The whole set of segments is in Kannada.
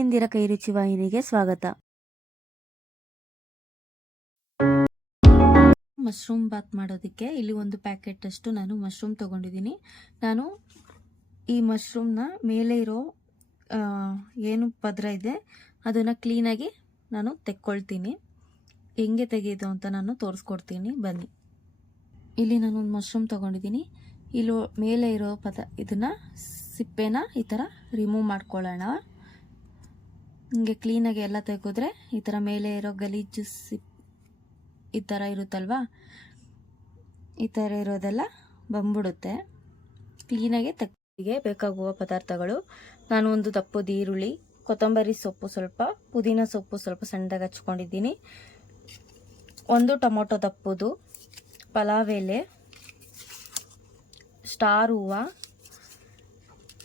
ಇಂದಿರ ಕೈರುಚಿ ವಾಹಿನಿಗೆ ಸ್ವಾಗತ. ಮಶ್ರೂಮ್ ಬಾತ್ ಮಾಡೋದಕ್ಕೆ ಇಲ್ಲಿ ಒಂದು ಪ್ಯಾಕೆಟ್ ಅಷ್ಟು ನಾನು ಮಶ್ರೂಮ್ ತಗೊಂಡಿದ್ದೀನಿ. ನಾನು ಈ ಮಶ್ರೂಮ್ನ ಮೇಲೆ ಇರೋ ಏನು ಪದರ ಇದೆ, ಅದನ್ನು ಕ್ಲೀನಾಗಿ ನಾನು ತೆಕ್ಕೊಳ್ತೀನಿ. ಹೆಂಗೆ ತೆಗೆಯೋದು ಅಂತ ನಾನು ತೋರಿಸ್ಕೊಡ್ತೀನಿ. ಬನ್ನಿ. ಇಲ್ಲಿ ನಾನು ಒಂದು ಮಶ್ರೂಮ್ ತಗೊಂಡಿದ್ದೀನಿ. ಇಲ್ಲಿ, ಮೇಲೆ ಇರೋ ಪದ, ಇದನ್ನು ಸಿಪ್ಪೆನ ಈ ಥರ ರಿಮೂವ್ ಮಾಡ್ಕೊಳ್ಳೋಣ. ಹಿಂಗೆ ಕ್ಲೀನಾಗಿ ಎಲ್ಲ ತೆಗೆದ್ರೆ ಈ ಥರ ಮೇಲೆ ಇರೋ ಗಲೀಜು ಸಿಪ್ ಈ ಥರ ಇರುತ್ತಲ್ವಾ? ಈ ಥರ ಇರೋದೆಲ್ಲ ಬಂದ್ಬಿಡುತ್ತೆ. ಕ್ಲೀನಾಗೆ ತೆಗೆ ಬೇಕಾಗುವ ಪದಾರ್ಥಗಳು. ನಾನು ಒಂದು ದಪ್ಪದ ಈರುಳ್ಳಿ, ಕೊತ್ತಂಬರಿ ಸೊಪ್ಪು ಸ್ವಲ್ಪ, ಪುದೀನ ಸೊಪ್ಪು ಸ್ವಲ್ಪ ಸಣ್ಣದಾಗಿ ಹಚ್ಕೊಂಡಿದ್ದೀನಿ. ಒಂದು ಟೊಮೊಟೊ ದಪ್ಪದು ಪಲಾವ್ ಎಲೆ ಸ್ಟಾರ್ ಹೂವು,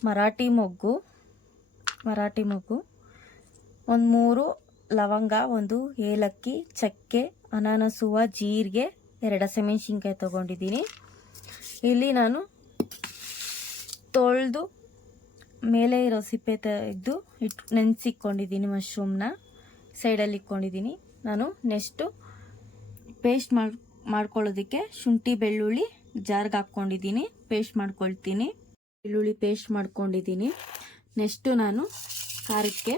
ಮರಾಠಿ ಮೊಗ್ಗು ಮರಾಠಿ ಮೊಗ್ಗು. ಒಂದು ಮೂರು ಲವಂಗ, ಒಂದು ಏಲಕ್ಕಿ, ಚಕ್ಕೆ, ಅನಾನಸುವ, ಜೀರಿಗೆ, ಎರಡು ಹಸೆಮೆಣಸಿನ್ಕಾಯಿ ತೊಗೊಂಡಿದ್ದೀನಿ. ಇಲ್ಲಿ ನಾನು ತೊಳೆದು ಮೇಲೆ ಇರೋ ಸಿಪ್ಪೆ ತೆಗೆದು ಇಟ್ ನೆನೆಸಿಕ್ಕೊಂಡಿದ್ದೀನಿ ಮಶ್ರೂಮ್ನ. ಸೈಡಲ್ಲಿ ಇಕ್ಕೊಂಡಿದ್ದೀನಿ ನಾನು ನೆಕ್ಸ್ಟು ಪೇಸ್ಟ್ ಮಾಡಿ, ಮಾಡ್ಕೊಳ್ಳೋದಕ್ಕೆ ಶುಂಠಿ, ಬೆಳ್ಳುಳ್ಳಿ ಜಾರ್ಗೆ ಹಾಕ್ಕೊಂಡಿದ್ದೀನಿ. ಪೇಸ್ಟ್ ಮಾಡ್ಕೊಳ್ತೀನಿ. ಬೆಳ್ಳುಳ್ಳಿ ಪೇಸ್ಟ್ ಮಾಡ್ಕೊಂಡಿದ್ದೀನಿ. ನೆಕ್ಸ್ಟು ನಾನು ಖಾರಕ್ಕೆ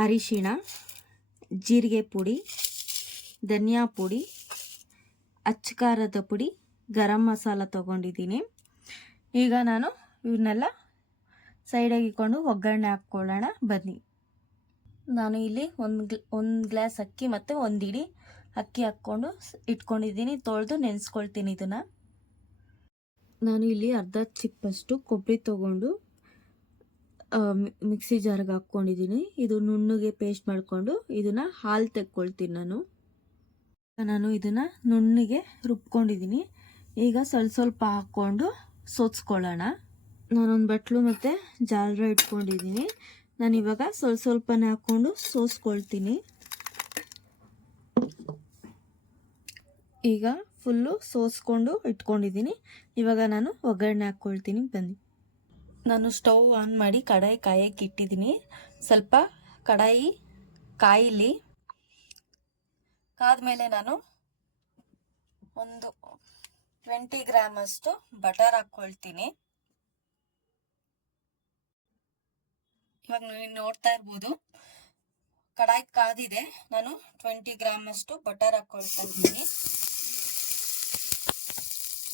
ಅರಿಶಿಣ, ಜೀರಿಗೆ ಪುಡಿ, ಧನಿಯಾ ಪುಡಿ ಅಚ್ಚಕಾರದ ಪುಡಿ, ಗರಂ ಮಸಾಲ ತೊಗೊಂಡಿದ್ದೀನಿ. ಈಗ ನಾನು ಇವನ್ನೆಲ್ಲ ಸೈಡಾಗಿ ಇಟ್ಕೊಂಡು ಒಗ್ಗರಣೆ ಹಾಕ್ಕೊಳ್ಳೋಣ. ಬನ್ನಿ. ನಾನು ಇಲ್ಲಿ ಒಂದು ಒಂದು ಗ್ಲಾಸ್ ಅಕ್ಕಿ ಮತ್ತು ಒಂದು ಅಕ್ಕಿ ಹಾಕ್ಕೊಂಡು ಇಟ್ಕೊಂಡಿದ್ದೀನಿ. ತೊಳೆದು ನೆನೆಸ್ಕೊಳ್ತೀನಿ ಇದನ್ನು. ನಾನು ಇಲ್ಲಿ ಅರ್ಧ ಚಿಪ್ಪಷ್ಟು ಕೊಬ್ಬರಿ ತೊಗೊಂಡು ಮಿಕ್ಸಿ ಜಾರ್ಗೆ ಹಾಕ್ಕೊಂಡಿದ್ದೀನಿ. ಇದು ನುಣ್ಣಗೆ ಪೇಸ್ಟ್ ಮಾಡಿಕೊಂಡು ಇದನ್ನು ಹಾಲು ತೆಕ್ಕೊಳ್ತೀನಿ ನಾನು. ನಾನು ಇದನ್ನು ನುಣ್ಣಗೆ ರುಬ್ಕೊಂಡಿದ್ದೀನಿ. ಈಗ ಸ್ವಲ್ಪ ಸ್ವಲ್ಪ ಹಾಕ್ಕೊಂಡು ಸೋತ್ಸ್ಕೊಳ್ಳೋಣ. ನಾನೊಂದು ಬಟ್ಲು ಮತ್ತು ಜಾಲರ ಇಟ್ಕೊಂಡಿದ್ದೀನಿ. ನಾನು ಇವಾಗ ಸ್ವಲ್ಪ ಸ್ವಲ್ಪನೇ ಹಾಕ್ಕೊಂಡು ಸೋಸ್ಕೊಳ್ತೀನಿ. ಈಗ ಫುಲ್ಲು ಸೋಸ್ಕೊಂಡು ಇಟ್ಕೊಂಡಿದ್ದೀನಿ. ಇವಾಗ ನಾನು ಒಗ್ಗರಣೆ ಹಾಕ್ಕೊಳ್ತೀನಿ. ಬನ್ನಿ. ನಾನು ಸ್ಟವ್ ಆನ್ ಮಾಡಿ ಕಡಾಯಿ ಕಾಯಕ್ಕೆ ಇಟ್ಟಿದ್ದೀನಿ. ಸ್ವಲ್ಪ ಕಡಾಯಿ ಕಾಯಿಲಿ. ಕಾದ್ಮೇಲೆ ನಾನು ಒಂದು ಟ್ವೆಂಟಿ ಗ್ರಾಮ್ ಅಷ್ಟು ಬಟರ್ ಹಾಕ್ಕೊಳ್ತೀನಿ. ಇವಾಗ ನೀವು ನೋಡ್ತಾ ಇರ್ಬೋದು. ಕಡಾಯಿ ಕಾದಿದೆ. ನಾನು ಟ್ವೆಂಟಿ ಗ್ರಾಮ್ ಅಷ್ಟು ಬಟರ್ ಹಾಕ್ಕೊಳ್ತಾ ಇದ್ದೀನಿ.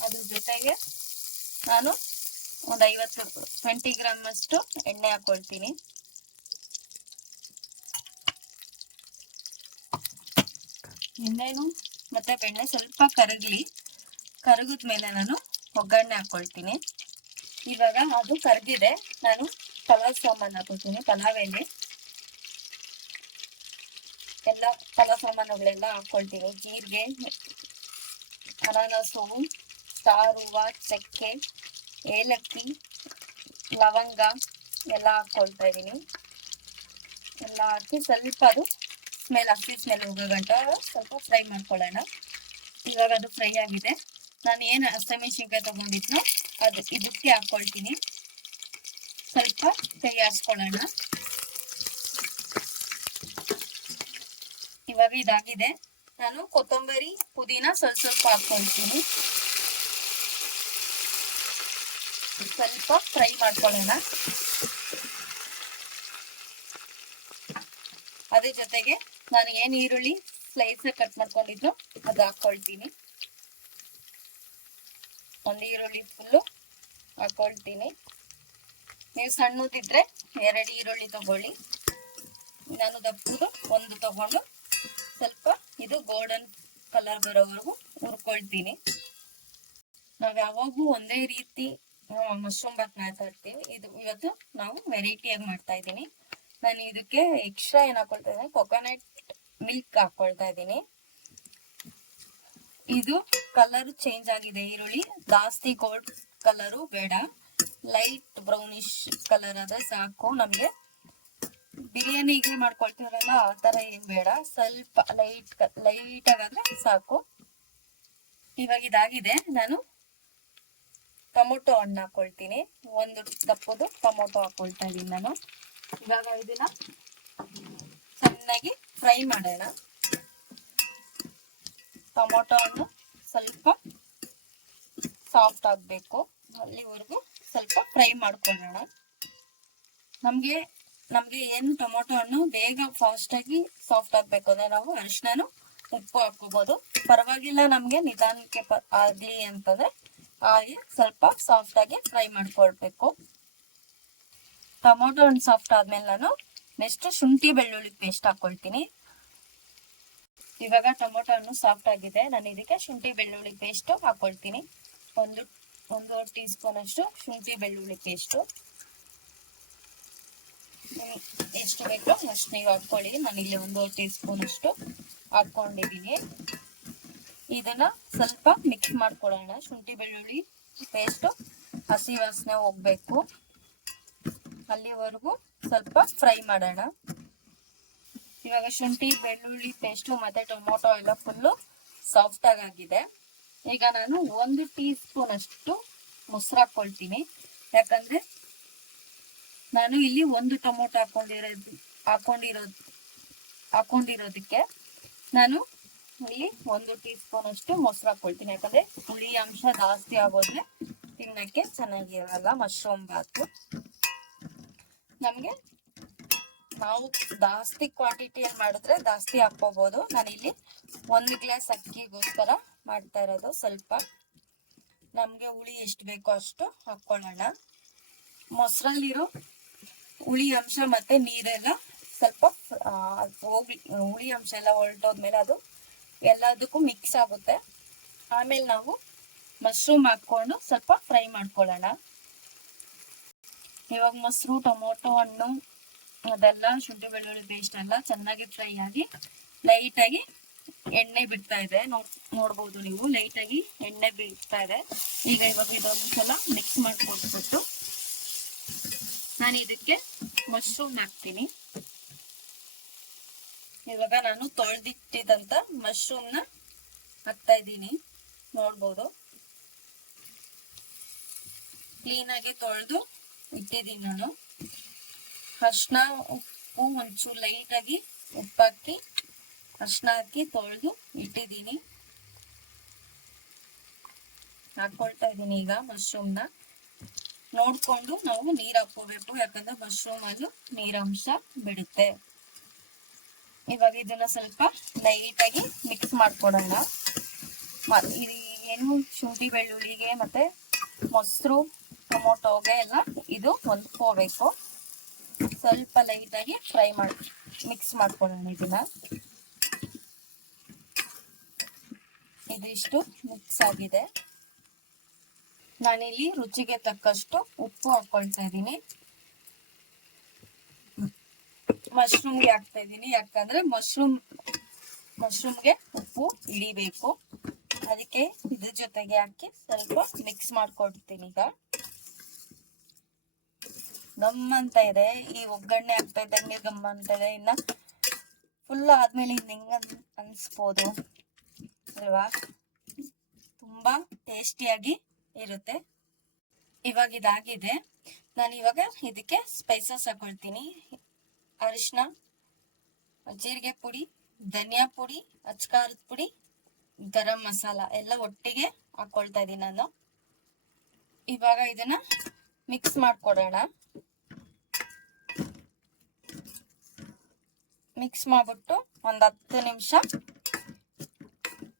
ಅದ್ರ ಜೊತೆಗೆ ನಾನು ಒಂದು ಐವತ್ತು ಟ್ವೆಂಟಿ ಗ್ರಾಮ್ ಅಷ್ಟು ಎಣ್ಣೆ ಹಾಕೊಳ್ತೀನಿ. ಎಣ್ಣೆನು ಮತ್ತೆ ಬೆಣ್ಣೆ ಸ್ವಲ್ಪ ಕರಗಲಿ. ಕರಗಿದ್ಮೇಲೆ ನಾನು ಒಗ್ಗರಣೆ ಹಾಕೊಳ್ತೀನಿ. ಇವಾಗ ಅದು ಕರಗಿದೆ ನಾನು ಪಲಾವ್ ಸಾಮಾನು ಹಾಕೋತೀನಿ ಪಲಾವ್ ಎಲೆ ಎಲ್ಲ ಪಲಾವ್ ಸಾಮಾನುಗಳೆಲ್ಲ ಹಾಕೊಳ್ತೀನಿ ಜೀರಿಗೆ, ಅನಾನಸ್ ಸ್ಟಾರ್ ಚಕ್ಕೆ. ಏಲಕ್ಕಿ, ಲವಂಗ ಎಲ್ಲ ಹಾಕ್ಕೊಳ್ತಾ ಇದ್ದೀನಿ. ಎಲ್ಲ ಹಾಕಿ ಸ್ವಲ್ಪ ಅದು ಸ್ಮೆಲ್ ಅಕ್ಕಿ ಸ್ಮೆಲ್ ಹೋಗೋ ಸ್ವಲ್ಪ ಫ್ರೈ ಮಾಡ್ಕೊಳ್ಳೋಣ. ಇವಾಗ ಅದು ಫ್ರೈ ಆಗಿದೆ. ನಾನು ಏನು ಹಸಿಮೆಣಸಿನ್ಕಾಯಿ ತಗೊಂಡಿದ್ನೋ ಅದು ಇದಕ್ಕೆ ಹಾಕ್ಕೊಳ್ತೀನಿ ಸ್ವಲ್ಪ ಕೈ ಹಾಸ್ಕೊಳ್ಳೋಣ ಇವಾಗ ಇದಾಗಿದೆ. ನಾನು ಕೊತ್ತಂಬರಿ, ಪುದೀನ ಸ್ವಲ್ಪ ಸ್ವಲ್ಪ ಹಾಕ್ಕೊಳ್ತೀನಿ ಸ್ವಲ್ಪ ಫ್ರೈ ಮಾಡ್ಕೊಳ್ಳೋಣ. ಅದ್ರ ಜೊತೆಗೆ ನಾನು ಏನ್ ಈರುಳ್ಳಿ ಸ್ಲೈಸ್ ಕಟ್ ಮಾಡ್ಕೊಂಡಿದ್ರು ಅದು ಹಾಕೊಳ್ತೀನಿ. ಒಂದು ಈರುಳ್ಳಿ ಫುಲ್ಲು ಹಾಕೊಳ್ತೀನಿ. ನೀವು ಸಣ್ಣದಿದ್ರೆ ಎರಡು ಈರುಳ್ಳಿ ತಗೊಳ್ಳಿ. ನಾನು ದಪ್ಪದು ಒಂದು ತಗೊಂಡು ಸ್ವಲ್ಪ ಇದು ಗೋಲ್ಡನ್ ಕಲರ್ ಬರೋವರೆಗೂ ಹುರ್ಕೊಳ್ತೀನಿ. ನಾವ್ ಯಾವಾಗೂ ಒಂದೇ ರೀತಿ ಮಶ್ರೂಮ್ ಬಾತ್ ಇರ್ತೀವಿ ಇದು ಇವತ್ತು ನಾವು ವೆರೈಟಿಯಾಗಿ ಮಾಡ್ತಾ ಇದ್ದೀನಿ. ನಾನು ಇದಕ್ಕೆ ಎಕ್ಸ್ಟ್ರಾ ಏನ್ ಹಾಕೊಳ್ತಾ ಇದ್ದೀನಿ? ಕೊಕೊನಟ್ ಮಿಲ್ಕ್ ಹಾಕೊಳ್ತಾ ಇದ್ದೀನಿ. ಇದು ಕಲರ್ ಚೇಂಜ್ ಆಗಿದೆ. ಈರುಳ್ಳಿ, ಜಾಸ್ತಿ ಗೋಲ್ಡ್ ಕಲರು ಬೇಡ. ಲೈಟ್ ಬ್ರೌನಿಶ್ ಕಲರ್ ಆದ್ರೆ ಸಾಕು ನಮಗೆ. ಬಿರಿಯಾನಿಗೆ ಮಾಡ್ಕೊಳ್ತೀವಲ್ಲ, ಆ ತರ ಏನ್ ಬೇಡ. ಸ್ವಲ್ಪ ಲೈಟ್ ಲೈಟ್ ಆಗಾದ್ರೆ ಸಾಕು. ಇವಾಗ ಇದಾಗಿದೆ. ನಾನು ಟೊಮೊಟೊ ಹಣ್ಣು ಹಾಕೊಳ್ತೀನಿ. ಒಂದು ದಪ್ಪದು ಟೊಮೊಟೊ ಹಾಕೊಳ್ತಾ ಇದ್ದೀನಿ ನಾನು. ಇವಾಗ ಇದನ್ನ ಚೆನ್ನಾಗಿ ಫ್ರೈ ಮಾಡೋಣ. ಟೊಮೊಟೊ ಹಣ್ಣು ಸ್ವಲ್ಪ ಸಾಫ್ಟ್ ಆಗಬೇಕು. ಅಲ್ಲಿವರೆಗೂ ಸ್ವಲ್ಪ ಫ್ರೈ ಮಾಡ್ಕೊಳ್ಳೋಣ. ನಮಗೆ ನಮಗೆ ಏನು ಟೊಮೊಟೊ ಹಣ್ಣು ಬೇಗ ಫಾಸ್ಟ್ ಆಗಿ ಸಾಫ್ಟ್ ಆಗಬೇಕು ಅಂದ್ರೆ ನಾವು ಅರಿಶಿನ ಉಪ್ಪು ಹಾಕೋಬಹುದು ಪರವಾಗಿಲ್ಲ ನಮಗೆ ನಿಧಾನಕ್ಕೆ ಆಗಲಿ ಆಗ್ಲಿ ಅಂತಂದ್ರೆ ಹಾಗೆ ಸ್ವಲ್ಪ ಸಾಫ್ಟಾಗಿ ಫ್ರೈ ಮಾಡ್ಕೊಳ್ಬೇಕು. ಟೊಮೊಟೊ ಹಣ್ಣು ಸಾಫ್ಟ್ ಆದ್ಮೇಲೆ ನಾನು ನೆಕ್ಸ್ಟ್ ಶುಂಠಿ ಬೆಳ್ಳುಳ್ಳಿ ಪೇಸ್ಟ್ ಹಾಕೊಳ್ತೀನಿ. ಇವಾಗ ಟೊಮೊಟೊ ಹಣ್ಣು ಸಾಫ್ಟ್ ಆಗಿದೆ, ನಾನು ಇದಕ್ಕೆ ಶುಂಠಿ ಬೆಳ್ಳುಳ್ಳಿ ಪೇಸ್ಟ್ ಹಾಕೊಳ್ತೀನಿ. ಒಂದು, ಒಂದೂವರೆ ಟೀ ಸ್ಪೂನ್ ಅಷ್ಟು ಶುಂಠಿ ಬೆಳ್ಳುಳ್ಳಿ ಪೇಸ್ಟು ಎಷ್ಟು ಬೇಕೋ ಅಷ್ಟು ನೀವು ಹಾಕ್ಕೊಳ್ಳಿ. ನಾನು ಇಲ್ಲಿ ಒಂದೂವರೆ ಟೀ ಸ್ಪೂನ್ ಅಷ್ಟು ಹಾಕೊಂಡಿದ್ದೀನಿ ಇದನ್ನ ಸ್ವಲ್ಪ ಮಿಕ್ಸ್ ಮಾಡ್ಕೊಳ್ಳೋಣ. ಶುಂಠಿ, ಬೆಳ್ಳುಳ್ಳಿ ಪೇಸ್ಟು ಹಸಿ ವಾಸನೆ ಹೋಗ್ಬೇಕು. ಅಲ್ಲಿವರೆಗೂ ಸ್ವಲ್ಪ ಫ್ರೈ ಮಾಡೋಣ. ಇವಾಗ ಶುಂಠಿ, ಬೆಳ್ಳುಳ್ಳಿ ಪೇಸ್ಟು ಮತ್ತೆ ಟೊಮೊಟೊ ಎಲ್ಲ ಫುಲ್ಲು ಸಾಫ್ಟ್ ಆಗಿದೆ ಈಗ ನಾನು ಒಂದು ಟೀ ಸ್ಪೂನ್ ಅಷ್ಟು ಮೊಸರು ಹಾಕೊಳ್ತೀನಿ ಯಾಕಂದ್ರೆ ನಾನು ಇಲ್ಲಿ ಒಂದು ಟೊಮೊಟೊ ಹಾಕೊಂಡಿರೋದು ಹಾಕೊಂಡಿರೋದು, ಹಾಕೊಂಡಿರೋದಕ್ಕೆ ನಾನು ಇಲ್ಲಿ ಒಂದು ಟೀ ಸ್ಪೂನ್ ಅಷ್ಟು ಮೊಸರು ಹಾಕೊಳ್ತೀನಿ ಯಾಕಂದ್ರೆ ಹುಳಿ ಅಂಶ ಜಾಸ್ತಿ ಆಗೋದ್ರೆ ತಿನ್ನಕ್ಕೆ ಚೆನ್ನಾಗಿರಲ್ಲ ಮಶ್ರೂಮ್ ಬಾತು. ನಮಗೆ ನಾವು ಜಾಸ್ತಿ ಕ್ವಾಂಟಿಟಿಯಲ್ಲಿ ಮಾಡಿದ್ರೆ ಜಾಸ್ತಿ ಹಾಕೋಬಹುದು ನಾನಿಲ್ಲಿ ಒಂದು ಗ್ಲಾಸ್ ಅಕ್ಕಿಗೋಸ್ಕರ ಮಾಡ್ತಾ ಇರೋದು ಸ್ವಲ್ಪ. ನಮಗೆ ಹುಳಿ ಎಷ್ಟು ಬೇಕೋ ಅಷ್ಟು ಹಾಕೊಳ್ಳೋಣ ಮೊಸರಲ್ಲಿರೋ ಹುಳಿ ಅಂಶ ಮತ್ತೆ ನೀರೆಲ್ಲ ಸ್ವಲ್ಪ ಹೋಗಿ ಹುಳಿ ಅಂಶ ಎಲ್ಲ ಹೊರಟೋದ್ಮೇಲೆ ಅದು ಎಲ್ಲದಕ್ಕೂ ಮಿಕ್ಸ್ ಆಗುತ್ತೆ. ಆಮೇಲೆ ನಾವು ಮಶ್ರೂಮ್ ಹಾಕೊಂಡು ಸ್ವಲ್ಪ ಫ್ರೈ ಮಾಡ್ಕೊಳ್ಳೋಣ. ಇವಾಗ ಮೊಸರು, ಟೊಮೊಟೊ, ಹಣ್ಣು, ಅದೆಲ್ಲ ಶುಂಠಿ ಬೆಳ್ಳುಳ್ಳಿ ಪೇಸ್ಟ್ ಎಲ್ಲ ಚೆನ್ನಾಗಿ ಫ್ರೈ ಆಗಿ ಲೈಟ್ ಆಗಿ ಎಣ್ಣೆ ಬಿಡ್ತಾ ಇದೆ. ನೋಡ್, ನೋಡ್ಬೋದು ನೀವು ಲೈಟ್ ಆಗಿ ಎಣ್ಣೆ ಬಿಡ್ತಾ ಇದೆ. ಈಗ ಇವಾಗ ಇದೊಂದು ಸಲ ಮಿಕ್ಸ್ ಮಾಡಿಕೊಟ್ಬಿಟ್ಟು ನಾನು ಇದಕ್ಕೆ ಮಶ್ರೂಮ್ ಹಾಕ್ತೀನಿ. ಇವಾಗ ನಾನು ತೊಳೆದಿಟ್ಟಿದಂತ ಮಶ್ರೂಮ್ನ ಹಾಕ್ತಾ ಇದ್ದೀನಿ. ನೋಡ್ಬೋದು. ಕ್ಲೀನಾಗಿ ತೊಳೆದು ಇಟ್ಟಿದ್ದೀನಿ ನಾನು. ಅರ್ಶಿನ ಉಪ್ಪು ಒಂಚೂರು ಲೈಟಾಗಿ ಉಪ್ಪಾಕಿ ಅರ್ಶಿನ ಹಾಕಿ ತೊಳೆದು ಇಟ್ಟಿದ್ದೀನಿ. ಹಾಕೊಳ್ತಾ ಇದ್ದೀನಿ ಈಗ ಮಶ್ರೂಮ್ನ ನೋಡ್ಕೊಂಡು ನಾವು ನೀರು ಹಾಕೋಬೇಕು ಯಾಕಂದ್ರೆ ಮಶ್ರೂಮ್ ಅದು ನೀರಂಶ ಬಿಡುತ್ತೆ. ಇವಾಗ ಇದನ್ನ ಸ್ವಲ್ಪ ಲೈಟಾಗಿ ಮಿಕ್ಸ್ ಮಾಡ್ಕೊಡೋಣ. ಏನು ಶುಂಠಿ, ಬೆಳ್ಳುಳ್ಳಿಗೆ ಮತ್ತೆ ಮೊಸರು, ಟೊಮೊಟೊಗೆ ಎಲ್ಲ ಇದು ಹೊಂದ್ಕೋಬೇಕು. ಸ್ವಲ್ಪ ಲೈಟಾಗಿ ಫ್ರೈ ಮಾಡಿ ಮಿಕ್ಸ್ ಮಾಡ್ಕೊಡೋಣ ಇದನ್ನ. ಇದಿಷ್ಟು ಮಿಕ್ಸ್ ಆಗಿದೆ. ನಾನಿಲ್ಲಿ ರುಚಿಗೆ ತಕ್ಕಷ್ಟು ಉಪ್ಪು ಹಾಕೊಳ್ತಾ ಇದ್ದೀನಿ. ಮಶ್ರೂಮ್ಗೆ ಹಾಕ್ತಾ ಇದ್ದೀನಿ. ಯಾಕಂದ್ರೆ ಮಶ್ರೂಮ್ ಮಶ್ರೂಮ್ಗೆ ಉಪ್ಪು ಇಳಿಬೇಕು ಅದಕ್ಕೆ ಇದ್ರ ಜೊತೆಗೆ ಹಾಕಿ ಸ್ವಲ್ಪ ಮಿಕ್ಸ್ ಮಾಡ್ಕೊಡ್ತೀನಿ ಈಗ. ಗಮ್ ಅಂತ ಇದೆ. ಈ ಒಗ್ಗರಣೆ ಆಗ್ತಾ ಇದ್ದಂಗೆ ಗಮ್ ಅಂತ ಇದೆ. ಇನ್ನ ಫುಲ್ ಆದ್ಮೇಲೆ ಹೆಂಗ ಅನ್ಸ್ಬೋದು. ಅಲ್ವಾ? ತುಂಬಾ ಟೇಸ್ಟಿಯಾಗಿ ಇರುತ್ತೆ. ಇವಾಗ ಇದಾಗಿದೆ. ನಾನು ಇವಾಗ ಇದಕ್ಕೆ ಸ್ಪೈಸಸ್ ಹಾಕೊಳ್ತೀನಿ. ಅರಿಶಿನ ಜೀರಿಗೆ ಪುಡಿ, ಧನಿಯಾ ಪುಡಿ, ಅಚ್ಕಾರದ ಪುಡಿ, ಗರಂ ಮಸಾಲ ಎಲ್ಲ ಒಟ್ಟಿಗೆ ಹಾಕೊಳ್ತಾ ಇದ್ದೀನಿ ನಾನು. ಇವಾಗ ಇದನ್ನ ಮಿಕ್ಸ್ ಮಾಡ್ಕೊಡೋಣ. ಮಿಕ್ಸ್ ಮಾಡ್ಬಿಟ್ಟು ಒಂದ್ ಹತ್ತು ನಿಮಿಷ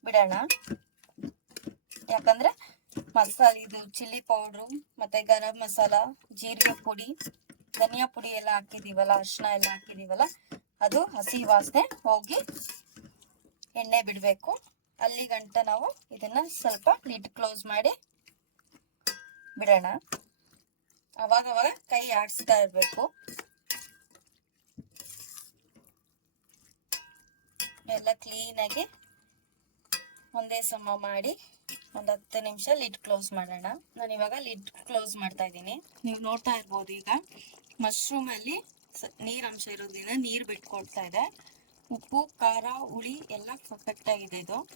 ಬಿಡೋಣ. ಯಾಕಂದ್ರೆ ಮಸಾಲೆ ಇದು ಚಿಲ್ಲಿ ಪೌಡ್ರು ಮತ್ತೆ ಗರಂ ಮಸಾಲ, ಜೀರಿಗೆ ಪುಡಿ ಧನಿಯಾ ಪುಡಿ ಎಲ್ಲ ಹಾಕಿದೀವಲ್ಲ ಅರಿಶಿನ ಎಲ್ಲ ಹಾಕಿದೀವಲ್ಲ, ಅದು ಹಸಿ ವಾಸನೆ ಹೋಗಿ ಎಣ್ಣೆ ಬಿಡಬೇಕು. ಅಲ್ಲಿ ಗಂಟ ನಾವು ಇದನ್ನ ಸ್ವಲ್ಪ ಲಿಡ್ ಕ್ಲೋಸ್ ಮಾಡಿ ಬಿಡೋಣ. ಅವಾಗ ಅವಾಗ ಕೈ ಆಡಿಸ್ತಾ ಇರಬೇಕು. ಎಲ್ಲ ಕ್ಲೀನಾಗಿ ಒಂದೇ ಸಮ ಮಾಡಿ ಒಂದು ಹತ್ತು ನಿಮಿಷ ಲಿಡ್ ಕ್ಲೋಸ್ ಮಾಡೋಣ. ನಾನು ಇವಾಗ ಲಿಡ್ ಕ್ಲೋಸ್ ಮಾಡ್ತಾ ಇದ್ದೀನಿ. ನೀವು ನೋಡ್ತಾ ಇರ್ಬೋದು ಈಗ ಮಶ್ರೂಮ್ ಅಲ್ಲಿ ಸ- ನೀರ್ ಅಂಶ ಇರೋದ್ರಿಂದ ನೀರು ಬಿಟ್ಕೊಡ್ತಾ ಇದೆ. ಉಪ್ಪು, ಖಾರ, ಹುಳಿ ಎಲ್ಲ ಪರ್ಫೆಕ್ಟ್ ಆಗಿದೆ ಇದು.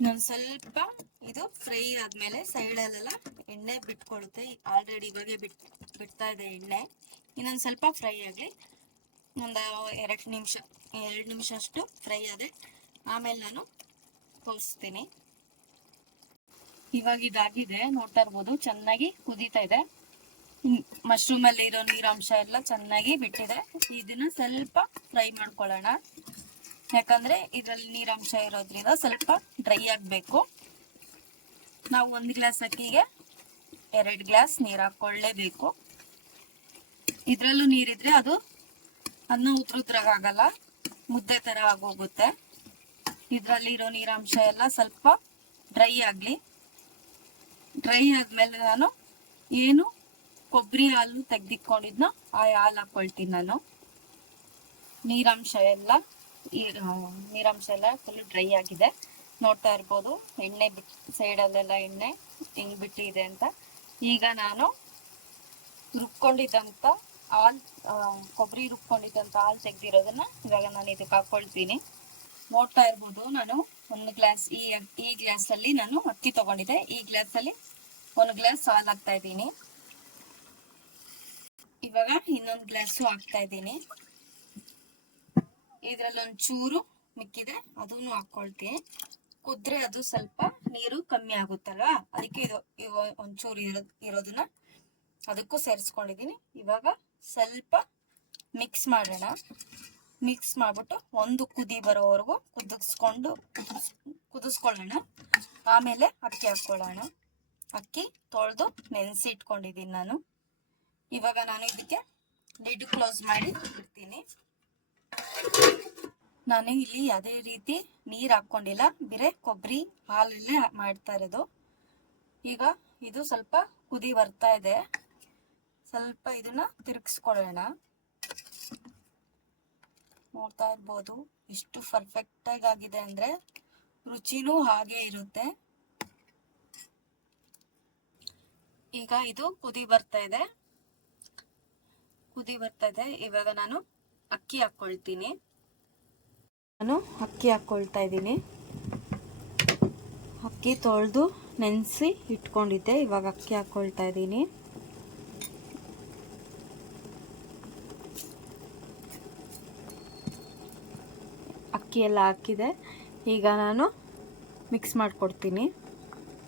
ನಾನು ಸ್ವಲ್ಪ ಇದು ಫ್ರೈ ಆದ್ಮೇಲೆ ಸೈಡಲ್ಲೆಲ್ಲ ಎಣ್ಣೆ ಬಿಟ್ಕೊಡುತ್ತೆ. ಆಲ್ರೆಡಿ ಇವಾಗೆ ಬಿಟ್, ಬಿಡ್ತಾ ಇದೆ ಎಣ್ಣೆ. ಇನ್ನೊಂದು ಸ್ವಲ್ಪ ಫ್ರೈ ಆಗಲಿ. ಒಂದು ಎರಡು ನಿಮಿಷ ಎರಡು ನಿಮಿಷ ಅಷ್ಟು ಫ್ರೈ ಆದ್ರೆ ಆಮೇಲೆ ನಾನು ತೋರಿಸ್ತೀನಿ. ಇವಾಗ ಇದಾಗಿದೆ, ನೋಡ್ತಾ ಇರ್ಬೋದು. ಚೆನ್ನಾಗಿ ಕುದೀತಾ ಇದೆ. ಮಶ್ರೂಮ್ ಅಲ್ಲಿ ಇರೋ ನೀರಾಂಶ ಎಲ್ಲ ಚೆನ್ನಾಗಿ ಬಿಟ್ಟಿದೆ. ಇದನ್ನ ಸ್ವಲ್ಪ ಫ್ರೈ ಮಾಡ್ಕೊಳ್ಳೋಣ. ಯಾಕಂದ್ರೆ ಇದ್ರಲ್ಲಿ ನೀರಾಂಶ ಇರೋದ್ರಿಂದ ಸ್ವಲ್ಪ ಡ್ರೈ ಆಗ್ಬೇಕು. ನಾವು ಒಂದು ಗ್ಲಾಸ್ ಅಕ್ಕಿಗೆ ಎರಡು ಗ್ಲಾಸ್ ನೀರು ಹಾಕೊಳ್ಳೇಬೇಕು ಇದ್ರಲ್ಲೂ ನೀರಿದ್ರೆ ಅದು ಅನ್ನ ಉದ್ರುದ್ರಾಗಲ್ಲ ಮುದ್ದೆ ತರ ಆಗೋಗುತ್ತೆ. ಇದ್ರಲ್ಲಿ ಇರೋ ನೀರಾಂಶ ಎಲ್ಲ ಸ್ವಲ್ಪ ಡ್ರೈ ಆಗ್ಲಿ. ಡ್ರೈ ಆದ್ಮೇಲೆ ನಾನು ಏನು ಕೊಬ್ಬರಿ ಹಾಲು ತೆಗ್ದಿಕ್ಕೊಂಡಿದ್ನ ಆ ಹಾಲು ಹಾಕೊಳ್ತೀನಿ ನಾನು. ನೀರಾಂಶ ಎಲ್ಲ ನೀರಂಶ ಎಲ್ಲ ಫುಲ್ ಡ್ರೈ ಆಗಿದೆ. ನೋಡ್ತಾ ಇರ್ಬೋದು, ಎಣ್ಣೆ ಬಿಟ್, ಸೈಡಲ್ಲೆಲ್ಲ ಎಣ್ಣೆ ಹೆಂಗ್ ಬಿಟ್ಟಿದೆ ಅಂತ. ಈಗ ನಾನು ರುಬ್ಕೊಂಡಿದ್ದಂಥ ಹಾಲು ಕೊಬ್ಬರಿ ರುಬ್ಕೊಂಡಿದ್ದಂಥ ಹಾಲು ತೆಗ್ದಿರೋದನ್ನ ಇವಾಗ ನಾನು ಇದಕ್ಕೆ ಹಾಕೊಳ್ತೀನಿ. ನೋಡ್ತಾ ಇರ್ಬೋದು ನಾನು ಒಂದು ಗ್ಲಾಸ್ ಈ ಈ ಗ್ಲಾಸ್ ಅಲ್ಲಿ ನಾನು ಅಕ್ಕಿ ತಗೊಂಡಿದ್ದೆ. ಈ ಗ್ಲಾಸ್ ಅಲ್ಲಿ ಒಂದು ಗ್ಲಾಸ್ ಹಾಲು ಹಾಕ್ತಾ ಇದ್ದೀನಿ. ಇವಾಗ ಇನ್ನೊಂದು ಗ್ಲಾಸು ಹಾಕ್ತಾ ಇದ್ದೀನಿ. ಇದ್ರಲ್ಲಿ ಒಂದು ಚೂರು ಮಿಕ್ಕಿದೆ, ಅದನ್ನು ಹಾಕೊಳ್ತೀನಿ. ಕುದ್ರೆ ಅದು ಸ್ವಲ್ಪ ನೀರು ಕಮ್ಮಿ ಆಗುತ್ತಲ್ವಾ? ಅದಕ್ಕೆ ಇದು ಒಂಚೂರು ಇರೋ ಇರೋದನ್ನ ಅದಕ್ಕೂ ಸೇರಿಸ್ಕೊಂಡಿದ್ದೀನಿ. ಇವಾಗ ಸ್ವಲ್ಪ ಮಿಕ್ಸ್ ಮಾಡೋಣ. ಮಿಕ್ಸ್ ಮಾಡಿಬಿಟ್ಟು ಒಂದು ಕುದಿ ಬರೋವರೆಗೂ ಕುದಿಸ್ಕೊಂಡು ಕುದಿಸ್ಕೊಳ್ಳೋಣ. ಆಮೇಲೆ ಅಕ್ಕಿ ಹಾಕ್ಕೊಳ್ಳೋಣ. ಅಕ್ಕಿ ತೊಳೆದು ನೆನೆಸಿ ಇಟ್ಕೊಂಡಿದ್ದೀನಿ ನಾನು. ಇವಾಗ ನಾನು ಇದಕ್ಕೆ ಲಿಡ್ ಕ್ಲೋಸ್ ಮಾಡಿ ಇಡ್ತೀನಿ. ನಾನು ಇಲ್ಲಿ ಯಾವುದೇ ರೀತಿ ನೀರು ಹಾಕ್ಕೊಂಡಿಲ್ಲ. ಬೇರೆ ಕೊಬ್ಬರಿ ಹಾಲಲ್ಲೇ ಮಾಡ್ತಾ ಇರೋದು. ಈಗ ಇದು ಸ್ವಲ್ಪ ಕುದಿ ಬರ್ತಾ ಇದೆ. ಸ್ವಲ್ಪ ಇದನ್ನ ತಿರುಗಿಸ್ಕೊಳ್ಳೋಣ. ನೋಡ್ತಾ ಇರ್ಬೋದು. ಎಷ್ಟು ಪರ್ಫೆಕ್ಟ್ ಆಗಿ ಆಗಿದೆ ಅಂದ್ರೆ ರುಚಿನೂ ಹಾಗೆ ಇರುತ್ತೆ. ಈಗ ಇದು ಕುದಿ ಬರ್ತಾ ಇದೆ. ಕುದಿ ಬರ್ತಾ ಇದೆ. ಇವಾಗ ನಾನು ಅಕ್ಕಿ ಹಾಕೊಳ್ತೀನಿ. ನಾನು ಅಕ್ಕಿ ಹಾಕೊಳ್ತಾ ಇದ್ದೀನಿ. ಅಕ್ಕಿ ತೊಳೆದು ನೆನೆಸಿ ಇಟ್ಕೊಂಡಿದ್ದೆ. ಇವಾಗ ಅಕ್ಕಿ ಹಾಕೊಳ್ತಾ ಇದ್ದೀನಿ. ಅಕ್ಕಿ ಎಲ್ಲ ಹಾಕಿದೆ. ಈಗ ನಾನು ಮಿಕ್ಸ್ ಮಾಡಿಕೊಡ್ತೀನಿ.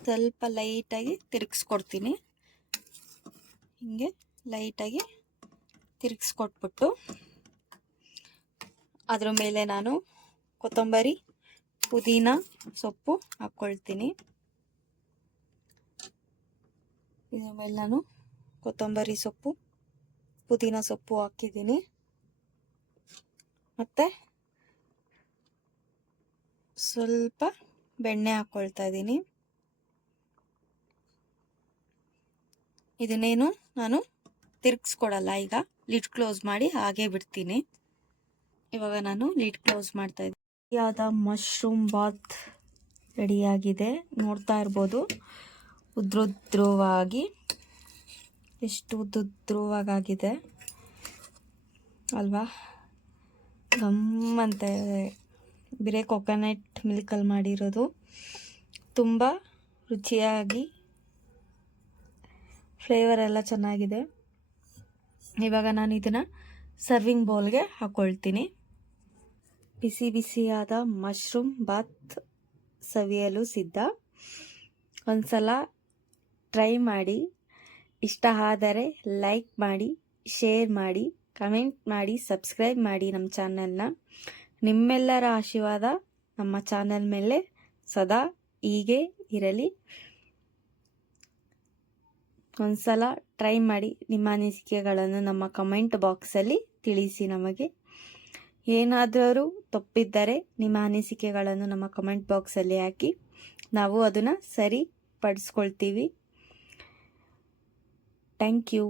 ಸ್ವಲ್ಪ ಲೈಟಾಗಿ ತಿರುಗಿಸ್ಕೊಡ್ತೀನಿ. ಹಿಂಗೆ ಲೈಟಾಗಿ ತಿರುಗಿಸ್ಕೊಟ್ಬಿಟ್ಟು ಅದ್ರ ಮೇಲೆ ನಾನು ಕೊತ್ತಂಬರಿ, ಪುದೀನ, ಸೊಪ್ಪು ಹಾಕ್ಕೊಳ್ತೀನಿ. ಇದ್ರ ಮೇಲೆ ನಾನು ಕೊತ್ತಂಬರಿ ಸೊಪ್ಪು, ಪುದೀನ ಸೊಪ್ಪು ಹಾಕಿದ್ದೀನಿ. ಮತ್ತು ಸ್ವಲ್ಪ ಬೆಣ್ಣೆ ಹಾಕ್ಕೊಳ್ತಾ ಇದ್ದೀನಿ. ಇದನ್ನೇನು ನಾನು ತಿರ್ಗಿಸ್ಕೊಡಲ್ಲ, ಈಗ ಲಿಡ್ ಕ್ಲೋಸ್ ಮಾಡಿ ಹಾಗೆ ಬಿಡ್ತೀನಿ. ಇವಾಗ ನಾನು ಲಿಡ್ ಕ್ಲೋಸ್ ಮಾಡ್ತಾ ಇದ್ದೀನಿ ಯಾದ ಮಶ್ರೂಮ್ ಬಾತ್ ರೆಡಿಯಾಗಿದೆ. ನೋಡ್ತಾ ಇರ್ಬೋದು, ಉದ್ರುದ್ರವಾಗಿ, ಎಷ್ಟು ಉದ್ರುದ್ರವಾಗಿದೆ ಅಲ್ವಾ? ಗಮ್ ಅಂತ ಇದೆ. ಬರೀ ಕೊಕೊನಟ್ ಮಿಲ್ಕಲ್ಲಿ ಮಾಡಿರೋದು. ತುಂಬ ರುಚಿಯಾಗಿ ಫ್ಲೇವರ್ ಎಲ್ಲ ಚೆನ್ನಾಗಿದೆ. ಇವಾಗ ನಾನು ಇದನ್ನು ಸರ್ವಿಂಗ್ ಬೌಲ್ಗೆ ಹಾಕ್ಕೊಳ್ತೀನಿ ಬಿಸಿ ಬಿಸಿಯಾದ ಮಶ್ರೂಮ್ ಬಾತ್ ಸವಿಯಲು ಸಿದ್ಧ. ಒಂದ್ಸಲ ಟ್ರೈ ಮಾಡಿ. ಇಷ್ಟ ಆದರೆ ಲೈಕ್ ಮಾಡಿ ಶೇರ್ ಮಾಡಿ ಕಮೆಂಟ್ ಮಾಡಿ ಸಬ್ಸ್ಕ್ರೈಬ್ ಮಾಡಿ ನಮ್ಮ ಚಾನಲ್ನ ನಿಮ್ಮೆಲ್ಲರ ಆಶೀರ್ವಾದ ನಮ್ಮ ಚಾನೆಲ್ ಮೇಲೆ ಸದಾ ಹೀಗೆ ಇರಲಿ. ಒಂದ್ಸಲ ಟ್ರೈ ಮಾಡಿ ನಿಮ್ಮ ಅನಿಸಿಕೆಗಳನ್ನು ನಮ್ಮ ಕಮೆಂಟ್ ಬಾಕ್ಸಲ್ಲಿ ತಿಳಿಸಿ ನಮಗೆ. ಏನಾದರೂ ತಪ್ಪಿದ್ದರೆ ನಿಮ್ಮ ಅನಿಸಿಕೆಗಳನ್ನು ನಮ್ಮ ಕಮೆಂಟ್ ಬಾಕ್ಸಲ್ಲಿ ಹಾಕಿ. ನಾವು ಅದನ್ನು ಸರಿಪಡಿಸ್ಕೊಳ್ತೀವಿ. Thank you.